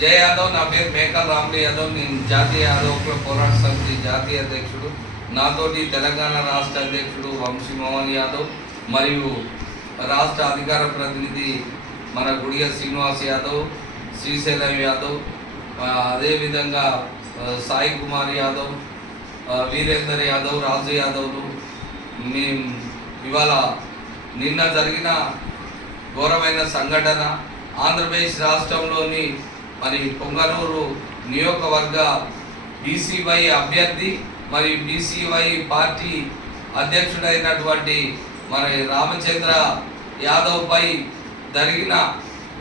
జయ యాదవ్. నా పేరు మేకల్ రాములు యాదవ్. నేను జాతీయ యాదవ్ పోరాట సమితి జాతీయ అధ్యక్షుడు. నాతోటి తెలంగాణ రాష్ట్ర అధ్యక్షుడు వంశీ మోహన్ యాదవ్ మరియు రాష్ట్ర అధికార ప్రతినిధి మన గుడియ శ్రీనివాస్ యాదవ్, శ్రీశైలం యాదవ్, అదేవిధంగా సాయి కుమార్ యాదవ్, వీరేందర్ యాదవ్, రాజు యాదవ్లు మేము ఇవాళ నిన్న జరిగిన ఘోరమైన సంఘటన ఆంధ్రప్రదేశ్ రాష్ట్రంలోని మరి పొంగనూరు నియోజకవర్గ బీసీవై అభ్యర్థి మరియు బీసీవై పార్టీ అధ్యక్షుడైనటువంటి మరి రామచంద్ర యాదవ్పై జరిగిన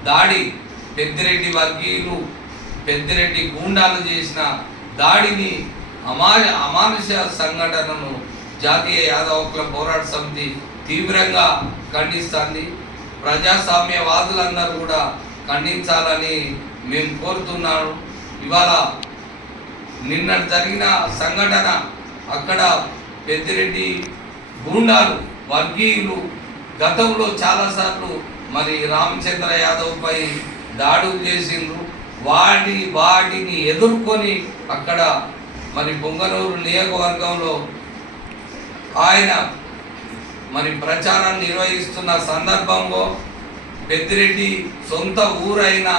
దాడి, పెద్దిరెడ్డి వర్గీయులు పెద్దిరెడ్డి గూండాలు చేసిన దాడిని అమానుష సంఘటనను జాతీయ యాదవ్ క్లబ్ పోరాట సమితి తీవ్రంగా ఖండిస్తుంది. ప్రజాస్వామ్యవాదులందరూ కూడా ఖండించాలని మేము కోరుతున్నాను. ఇవాళ నిన్న జరిగిన సంఘటన అక్కడ పెద్దిరెడ్డి గూండాలు వర్గీయులు గతంలో చాలాసార్లు మరి రామచంద్ర యాదవ్పై దాడులు చేసిండ్రు. వాటిని ఎదుర్కొని అక్కడ మరి పొంగనూరు నియోజకవర్గంలో ఆయన మరి ప్రచారం నిర్వహిస్తున్న సందర్భంలో పెద్దిరెడ్డి సొంత ఊరైన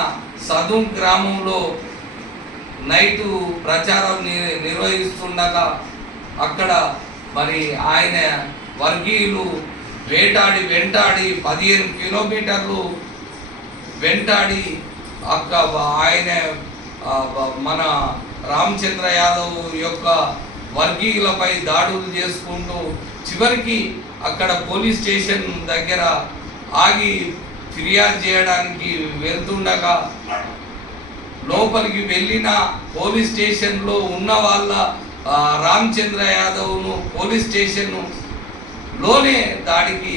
సదుం గ్రామంలో నైటు ప్రచారం నిర్వహిస్తుండగా అక్కడ మరి ఆయన వర్గీయులు వెంటాడి 15 కిలోమీటర్లు వెంటాడి ఆయన మన రామచంద్ర యాదవ్ యొక్క వర్గీయులపై దాడులు చేసుకుంటూ చివరికి అక్కడ పోలీస్ స్టేషన్ దగ్గర ఆగి ఫిర్యాదు చేయడానికి వెళ్తుండగా లోపలికి వెళ్ళిన పోలీస్ స్టేషన్లో ఉన్న వాళ్ళ రామచంద్ర యాదవ్ను పోలీస్ స్టేషన్లోనే దాడికి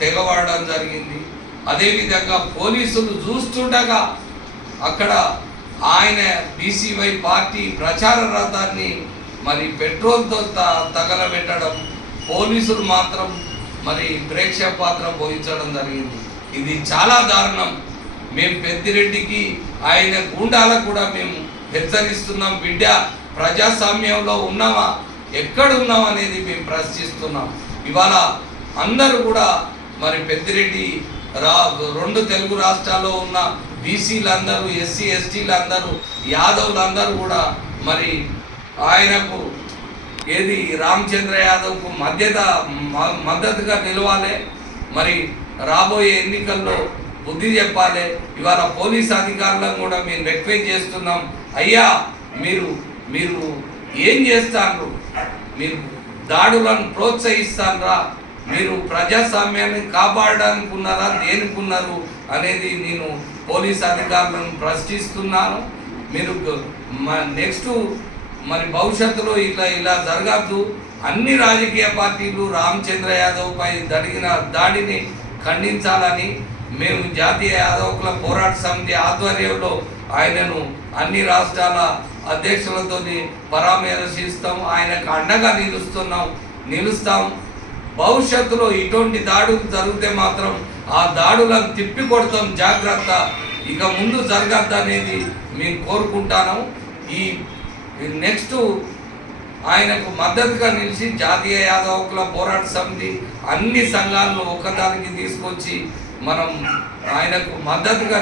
తెగబడడం జరిగింది. అదేవిధంగా పోలీసులు చూస్తుండగా అక్కడ ఆయన బీసీవై పార్టీ ప్రచార రథాన్ని మరి పెట్రోల్తో తగలబెట్టడం, పోలీసులు మాత్రం మరి ప్రేక్షక పాత్ర వహించడం జరిగింది. ఇది చాలా దారుణం. మేము పెద్దిరెడ్డికి ఆయన గూండాలకు కూడా మేము హెచ్చరిస్తున్నాం. బిడ్డ, ప్రజాస్వామ్యంలో ఉన్నామా, ఎక్కడున్నాం అనేది మేము ప్రశ్నిస్తున్నాం. ఇవాళ అందరూ కూడా మరి పెద్దిరెడ్డి 2 తెలుగు రాష్ట్రాల్లో ఉన్న బీసీలందరూ, ఎస్సీ ఎస్టీలందరూ, యాదవ్లందరూ కూడా మరి ఆయనకు ఏది రామచంద్ర యాదవ్కు మద్దతుగా నిలవాలి. మరి రాబోయే ఎన్నికల్లో బుద్ధి చెప్పాలి. ఇవాళ పోలీస్ అధికారులను కూడా మేము రిక్వెస్ట్ చేస్తున్నాం. అయ్యా, మీరు ఏం చేస్తారు? మీరు దాడులను ప్రోత్సహిస్తారా? మీరు ప్రజాస్వామ్యాన్ని కాపాడడానికి ఉన్నారా, దేనికి ఉన్నారు అనేది నేను పోలీస్ అధికారులను ప్రశ్నిస్తున్నాను. మీరు నెక్స్ట్ మరి భవిష్యత్తులో ఇలా జరగద్దు. అన్ని రాజకీయ పార్టీలు రామచంద్ర యాదవ్పై జరిగిన దాడిని ఖండించాలని మేము జాతీయ యాదవ్ క్లబ్ పోరాట సమితి ఆధ్వర్యంలో ఆయనను అన్ని రాష్ట్రాల అధ్యక్షులతో పరామర్శిస్తాం. ఆయనకు అండగా నిలుస్తాం. భవిష్యత్తులో ఇటువంటి దాడులు జరిగితే మాత్రం ఆ దాడులను తిప్పికొడతాం. జాగ్రత్త, ఇక ముందు జరగద్దు అనేది మేము కోరుకుంటాను. ఈ నెక్స్ట్ ఆయనకు మద్దతుగా నిలిచి జాతీయ యాదవ్ క్లబ్ పోరాట సమితి అన్ని సంఘాలను ఒక్కదానికి తీసుకొచ్చి మనం ఆయనకు మద్దతుగా